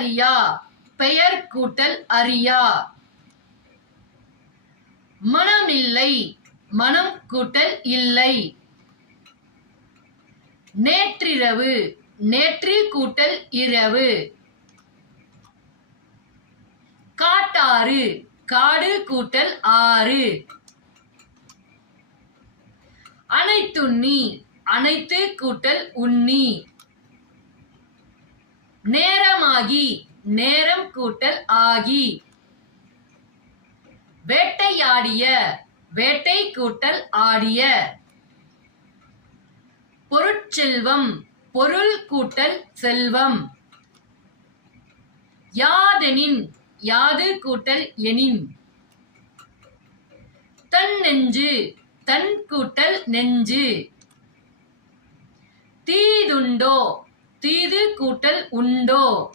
பெயரறியா பெயர் கூட்டல் அறியா. மனமில்லை மனம் கூட்டல் இல்லை. நேற்றிரவு நேற்று கூட்டல் இரவு. காட்டாறு காடு கூட்டல் ஆறு. அனைத்துண்ணி அனைத்து கூட்டல் உண்ணி. நேரமாகி நேரம் கூட்டல் ஆகி. வேட்டையாடிய வேட்டை கூட்டல் ஆடிய. பொருட்செல்வம் பொருள் கூட்டல் செல்வம். யாதெனின் யாது கூட்டல் எனின். தன் நெஞ்சு தன் கூட்டல் நெஞ்சு. தீதுண்டோ தீது கூட்டல் உண்டோ.